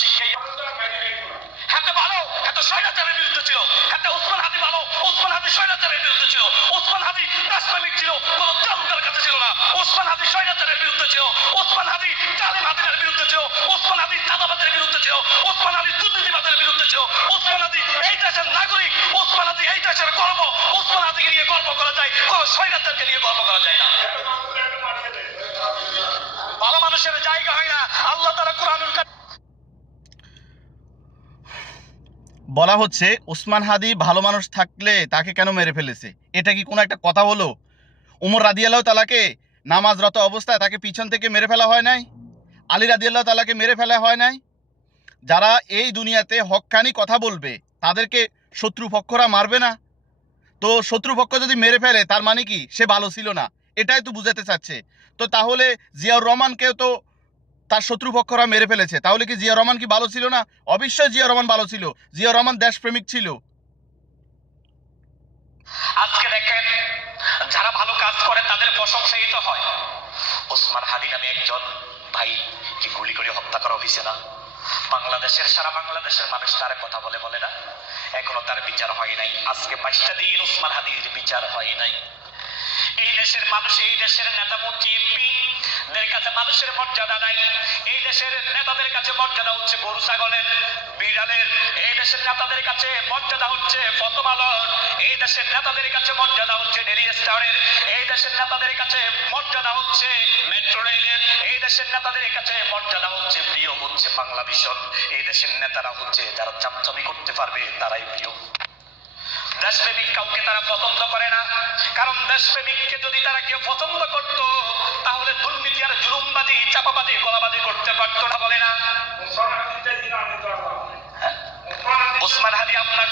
শিক্ষাই হাতে ভালো এত স্বৈরাচারের বিরুদ্ধে ছিল। হাতে ওসমান হাদি ভালো ওসমান হাদি স্বৈরাচারের বিরুদ্ধে ছিল। ওসমান হাদি দেশপ্রেমিক ছিল কোন চালুকের কাছে ছিল না। ওসমান হাদি স্বৈরাচারের বিরুদ্ধে ছিল। ওসমান হাদি জালিম হাদিনের বিরুদ্ধে ছিল। ওসমান হাদি চাঁদাবাদের বিরুদ্ধে ছিল। ওসমান হাদি দুর্নীতিবাদের বিরুদ্ধে ছিল। ওসমান হাদি এই দেশের নাগরিক ওসমান হাদি এই দেশের গর্ব। ওসমান হাদিকে নিয়ে গর্ব করা যায় কোন স্বৈরাচারকে নিয়ে গর্ব করা যায় না। ভালো মানুষের জায়গা হয় না। আল্লাহ তারা কোরআনুল বলা হচ্ছে, ওসমান হাদি ভালো মানুষ থাকলে তাকে কেন মেরে ফেলেছে? এটা কি কোনো একটা কথা হলো? উমর রাদিয়াল্লাহ তালাকে নামাজরত অবস্থায় তাকে পিছন থেকে মেরে ফেলা হয় নাই? আলী রাদিয়াল্লাহ তালাকে মেরে ফেলা হয় নাই? যারা এই দুনিয়াতে হক্কানি কথা বলবে, তাদেরকে শত্রুপক্ষরা মারবে না? তো শত্রুপক্ষ যদি মেরে ফেলে, তার মানে কি? সে ভালো ছিল না। এটাই তো বুঝাতে চাচ্ছে। তো তাহলে জিয়াউর রহমানকেও তো তার শত্রুপক্ষরা মেরে ফেলেছে। তাহলে কি জিয়া রহমান কি ভালো ছিল না? অবশ্যই জিয়া রহমান ভালো ছিল। জিয়া রহমান দেশপ্রেমিক ছিল। আজকে দেখেন, যারা ভালো কাজ করে তাদের প্রশংসাই তো হয়। ওসমান হাদি নামে একজন ভাই কি গুলি করে হত্যা করা হয়েছে না? বাংলাদেশের, সারা বাংলাদেশের মানুষ তার কথা বলে বলে না? এখনও তার বিচার হয় নাই। আজকে বাইশটা দিন ওসমান হাদির বিচার হয় নাই। এই দেশের মানুষ, এই দেশের নেতা মন্ত্রী এমপি, দের কাছে মানুষের মর্যাদা নাই। এই দেশের নেতাদের কাছে মর্যাদা হচ্ছে গরু, ছাগলের, বিড়ালের। এই দেশের নেতাদের কাছে মর্যাদা হচ্ছে ফতমালর এই দেশের নেতাদের কাছে মর্যাদা হচ্ছে ডেলি স্টারের। এই দেশের নেতাদের কাছে মর্যাদা হচ্ছে মেট্রো রেলের। এই দেশের নেতাদের কাছে মর্যাদা হচ্ছে প্রিয় হচ্ছে বাংলা ভীষণ। এই দেশের নেতারা হচ্ছে যারা চামচামি করতে পারবে, তারাই প্রিয়। দেশপ্রেমিক কাউকে তারা পছন্দ করে না। কারণ দেশপ্রেমিককে যদি তারা কেউ পছন্দ করত, তাহলে দুর্নীতি আর জুলুমবাদী চাপাবাদী গলাবাদী করতে পারতো না বলে না।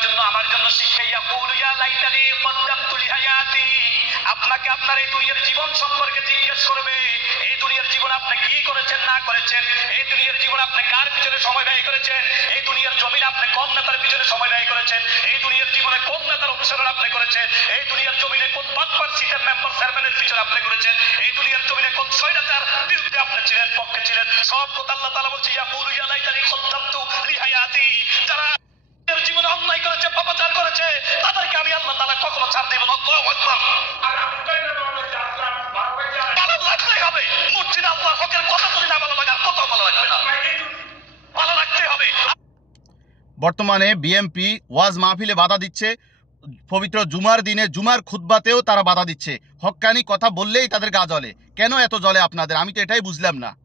জন্য, আমার জন্য শিখাইয়া পুরিয়া লাইটারি কদ্দামতু লিহায়াতি আপনাকে আপনার এই দুনিয়ার জীবন সম্পর্কে জিজ্ঞেস করবে, এই দুনিয়ার জীবন আপনি কি করেছেন, না করেছেন? এই দুনিয়ার জীবন আপনি কার পিছনে সময় ব্যয় করেছেন? এই দুনিয়ার জমিন আপনি কোন নেতার পিছনে সময় ব্যয় করেছেন? এই দুনিয়ার জীবনে কোন নেতার অনুসরণ আপনি করেছেন? এই দুনিয়ার জমিনে কোন বাটপার সিটের মেম্বার চেয়ারম্যানের পিছনে আপনি করেছেন এই দুনিয়ার জমিনে কোন স্বৈরাচার বিরুদ্ধে আপনি ছিলেন, পক্ষে ছিলেন? সব কথা আল্লাহ তাআলা বলছে, ইয়া পুরিয়া লাইটারি কদ্দামতু লিহায়াতি যারা নিজের জীবনে অন্যায় করেছে পাপাচার করেছে তাদেরকে আমি আল্লাহ তাআলা কখনো ছাড় দেব না। আকবার। ভালো লাগতেই হবে। আল্লাহ হকের না ভালো কত ভালো লাগবে না। ভালো লাগতে হবে। বর্তমানে বিএমপি ওয়াজ মাহফিলে বাধা দিচ্ছে। পবিত্র জুমার দিনে, জুমার খুতবাতেও তারা বাধা দিচ্ছে। হক্কানি কথা বললেই তাদের গা জ্বলে। কেন এত জলে আপনাদের? আমি তো এটাই বুঝলাম না।